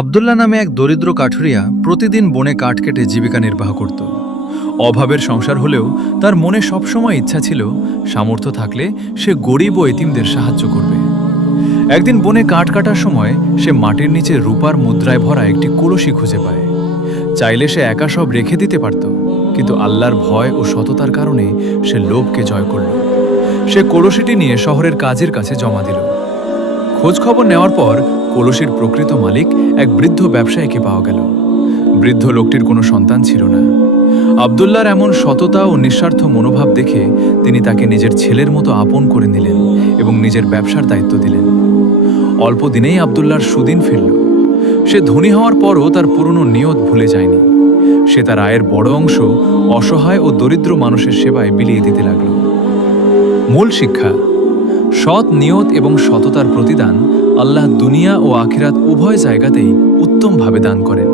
আবদুল্লাহ নামে এক দরিদ্র কাঠুরিয়া প্রতিদিন বনে কাঠ কেটে জীবিকা নির্বাহ করত। অভাবের সংসার হলেও তার মনে সবসময় ইচ্ছা ছিল সামর্থ্য থাকলে সে গরিব ও এতিমদের সাহায্য করবে। একদিন বনে কাঠ কাটার সময় সে মাটির নিচে রূপার মুদ্রায় ভরা একটি কলসি খুঁজে পায়। চাইলে সে একা সব রেখে দিতে পারত, কিন্তু আল্লাহর ভয় ও সততার কারণে সে লোভকে জয় করল। সে কলসিটি নিয়ে শহরের কাজীর কাছে জমা দিল। খোঁজ খবর নেওয়ার পর কলসির প্রকৃত মালিক এক বৃদ্ধ ব্যবসায়ীকে পাওয়া গেল। বৃদ্ধ লোকটির কোনো সন্তান ছিল না। আবদুল্লাহর এমন সততা ও নিঃস্বার্থ মনোভাব দেখে তিনি তাকে নিজের ছেলের মতো আপন করে নিলেন এবং নিজের ব্যবসার দায়িত্ব দিলেন। অল্প দিনেই আবদুল্লাহর সুদিন ফিরল। সে ধনী হওয়ার পরও তার পুরনো নিয়ত ভুলে যায়নি। সে তার আয়ের বড় অংশ অসহায় ও দরিদ্র মানুষের সেবায় বিলিয়ে দিতে লাগল। মূল শিক্ষা: সৎ নিয়ত এবং সততার প্রতিদান আল্লাহ দুনিয়া ও আখিরাত উভয় জায়গাতেই উত্তমভাবে দান করেন।